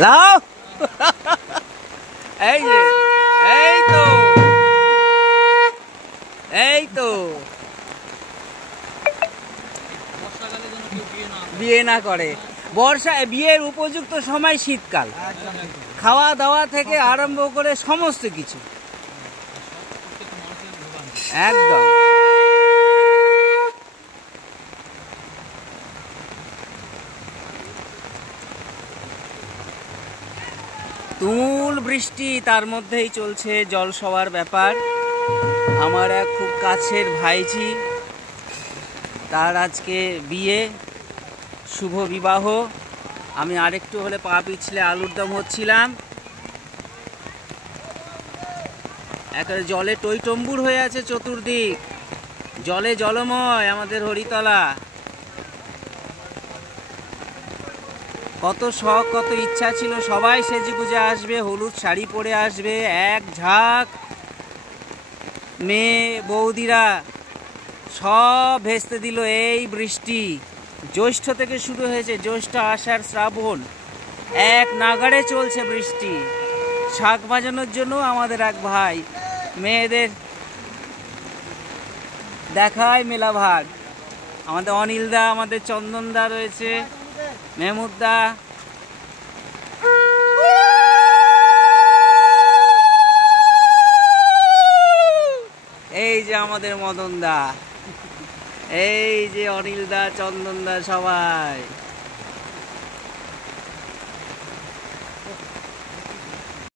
লাও এই যে এই তো বিয়ে না করে। বর্ষা বিয়ের উপযুক্ত সময় শীতকাল, খাওয়া দাওয়া থেকে আরম্ভ করে সমস্ত কিছু একদম। তুমুল বৃষ্টি, তার মধ্যেই চলছে জলসভার ব্যাপার। আমার এক খুব কাছের ভাইঝি, তার আজকে বিয়ে, শুভ বিবাহ। আমি আরেকটু হলে পা পিছলে আলুর দম হচ্ছিলাম। একেবারে জলে টইটম্বুর হয়ে আছে চতুর্দিক, জলে জলময় আমাদের হরিতলা। কত শখ, কত ইচ্ছা ছিল সবাই সেজেগুজে আসবে, হলুদ শাড়ি পরে আসবে, এক ঝাঁক মেয়ে বৌদিরা সব ভেস্তে দিল এই বৃষ্টি। জ্যৈষ্ঠ থেকে শুরু হয়েছে, জ্যৈষ্ঠ আষাঢ় শ্রাবণ এক নাগাড়ে চলছে বৃষ্টি। শাক বাজানোর জন্য আমাদের এক ভাই মেয়েদের দেখায় মেলা ভাগ। আমাদের অনিলদা, আমাদের চন্দনদা রয়েছে, মেহমুদদা, এই যে আমাদের মদনদা, এই যে অনিলদা, চন্দনদা, সবাই।